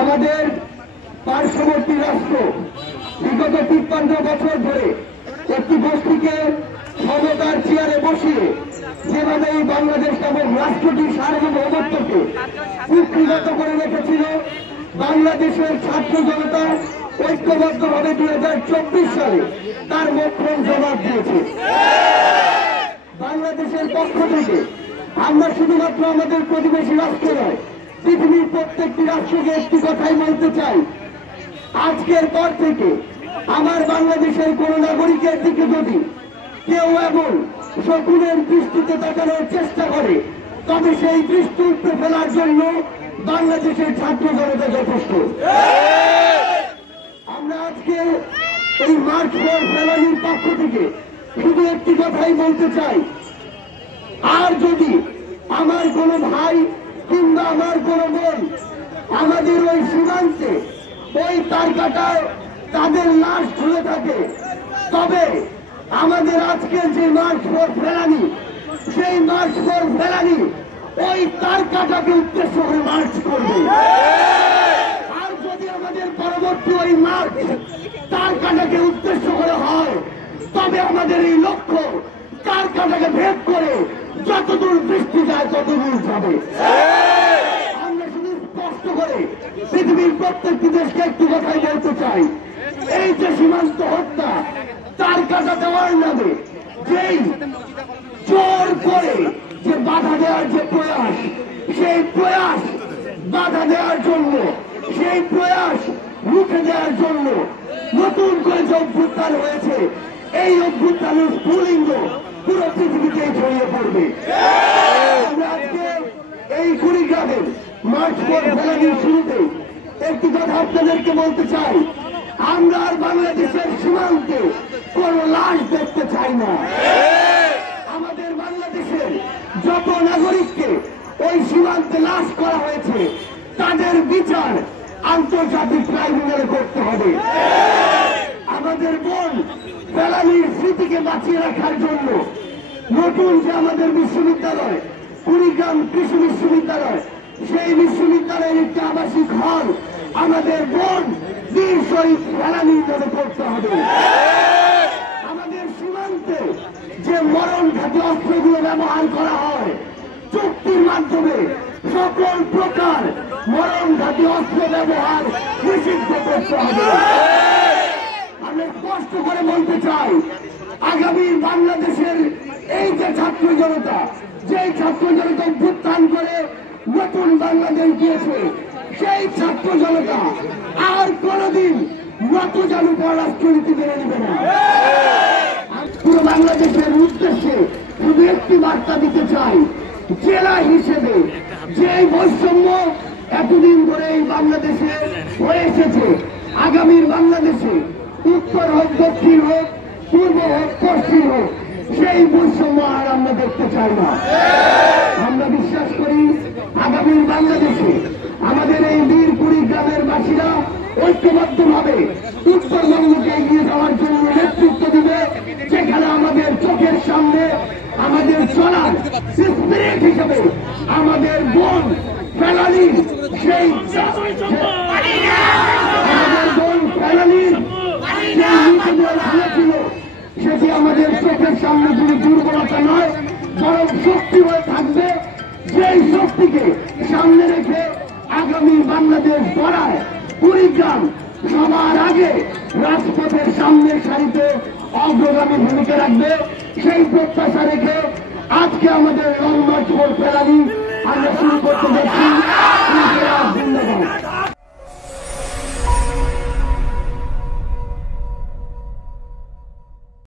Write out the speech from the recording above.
আমাদের পার্শ্ববর্তী রাষ্ট্র বিগত ৫৩ বছর ধরে একটি গোষ্ঠীকে ক্ষমতার চেয়ারে বসিয়ে যেভাবে এই বাংলাদেশ নামক রাষ্ট্রটির সার্বভৌমত্বকে কুক্ষিগত করে রেখেছিল, বাংলাদেশের ছাত্র জনতা ঐক্যবদ্ধভাবে ২০২৪ সালে তার মোক্ষম জবাব দিয়েছে। বাংলাদেশের পক্ষ থেকে আমরা শুধুমাত্র আমাদের প্রতিবেশী রাষ্ট্র নয়, পৃথিবীর প্রত্যেকটি রাষ্ট্রকে একটি কথাই বলতে চাই, আজকের পর থেকে আমার বাংলাদেশের কোন নাগরিকের দিকে যদি কেউ এমন শকুনের দৃষ্টিতে তাকানোর চেষ্টা করে, তবে সেই দৃষ্টি উপড়ে ফেলার জন্য বাংলাদেশের ছাত্র জনতা যথেষ্ট। আমরা আজকে এই মার্চ ফর ফেলানির পক্ষ থেকে শুধু একটি কথাই বলতে চাই, আর যদি আমার কোনো ভাই কিংবা আমার কোনো বোন আমাদের ওই সীমান্তে ওই তারকাটায় তাদের লাশ ঝুলে থাকে, তবে আমাদের আজকের যে মার্চ ফর ফেলানি, সেই মার্চ ফর ফেলানি ওই তারকাটাকে উদ্দেশ্য করে মার্চ করবে। আর যদি আমাদের পরবর্তী ওই মার্চ তারকাটাকে উদ্দেশ্য করে হয়, তবে আমাদের এই লক্ষ্য তারকাটাকে ভেদ করে যতদূর দৃষ্টি যায় ততদূর যাবে। আমরা শুধু স্পষ্ট করে পৃথিবীর প্রত্যেকটি দেশকে একটু কথাই বলতে চাই, এই যে সীমান্ত হত্যা তারকাটা দেওয়ার নামে যেই জোর করে যে বাধা দেওয়ার যে প্রয়াস, সেই প্রয়াস বাধা দেওয়ার জন্য, সেই প্রয়াস রুখে দেওয়ার জন্য নতুন করে যে অভ্যুত্থান হয়েছে, এই অভ্যুত্থানের স্ফুলিঙ্গ পুরো পৃথিবীতে ছড়িয়ে পড়বে। আমরা আজকে এই কুড়িগ্রামের মার্চ ফর ফেলানির শুরুতে একটি কথা আপনাদেরকে বলতে চাই, আমরা আর বাংলাদেশের সীমান্তে কোন লাশ দেখতে চাই না। আমাদের বাংলাদেশের যত নাগরিককে ওই সীমান্তে লাশ করা হয়েছে, তাদের বিচার আন্তর্জাতিক ট্রাইব্যুনালে করতে হবে। আমাদের বোন ফেলানির স্মৃতিকে বাঁচিয়ে রাখার জন্য নতুন যে আমাদের বিশ্ববিদ্যালয়, কুড়িগ্রাম কৃষি বিশ্ববিদ্যালয়, সেই বিশ্ববিদ্যালয়ের একটি আবাসিক হল আমাদের বোন বীর শহীদ ফেলানির জন্য করতে হবে। আমাদের সীমান্তে যে মরণঘাতী অস্ত্রগুলো ব্যবহার করা হয়, চুক্তির মাধ্যমে সকল প্রকার মরণঘাতী অস্ত্র ব্যবহার নিষিদ্ধ করতে হবে। আমি স্পষ্ট করে বলতে চাই, আগামী বাংলাদেশের এই যে ছাত্র জনতা, যেই ছাত্র জনতা অভ্যুত্থান করে নতুন বাংলাদেশ দিয়েছে, সেই ছাত্র জনতা আর কোনদিন নতজানু পররাষ্ট্রনীতি মেনে নেবে না। পুরো বাংলাদেশের উদ্দেশ্যে শুধু একটি বার্তা দিতে চাই, জেলা হিসেবে যে বৈষম্য এতদিন ধরে এই বাংলাদেশে হয়ে এসেছে, আগামীর বাংলাদেশে উত্তর হোক, দক্ষিণ হোক, পূর্ব হোক, পশ্চিম হোক, সেই বৈষম্য আর আমরা দেখতে চাই না। আমরা বিশ্বাস করি আগামীর বাংলাদেশে আমাদের এই বীর কুড়িগ্রামের বাসীরা ঐক্যবদ্ধভাবে উত্তরবঙ্গকে এগিয়ে যাওয়ার জন্য নেতৃত্ব দিবে, যেখানে আমাদের চোখের সামনে আমাদের চলার স্পিরিট হিসেবে আমাদের বোন ফেলানির সেই আমাদের বোন ফেলানির ছিল, সেটি আমাদের চোখের সামনে শুধু দুর্বলতা নয়, বরং শক্তি হয়ে থাকবে। যেই শক্তিকে সামনে রেখে আগামী বাংলাদেশ গড়ায় কুড়িগ্রাম সবার আগে রাজপথের সামনের সারিতে অগ্রগামী ভূমিকা রাখবে। সেই প্রত্যাশা রেখে আজকে আমাদের লং মার্চ ফর ফেলানি আমরা শুরু করতে যাচ্ছি।